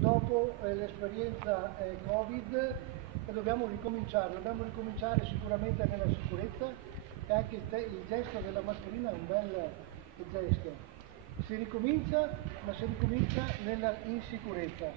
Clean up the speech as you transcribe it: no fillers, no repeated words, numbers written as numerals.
Dopo l'esperienza Covid dobbiamo ricominciare sicuramente nella sicurezza, e anche il gesto della mascherina è un bel gesto. Si ricomincia, ma si ricomincia nella insicurezza.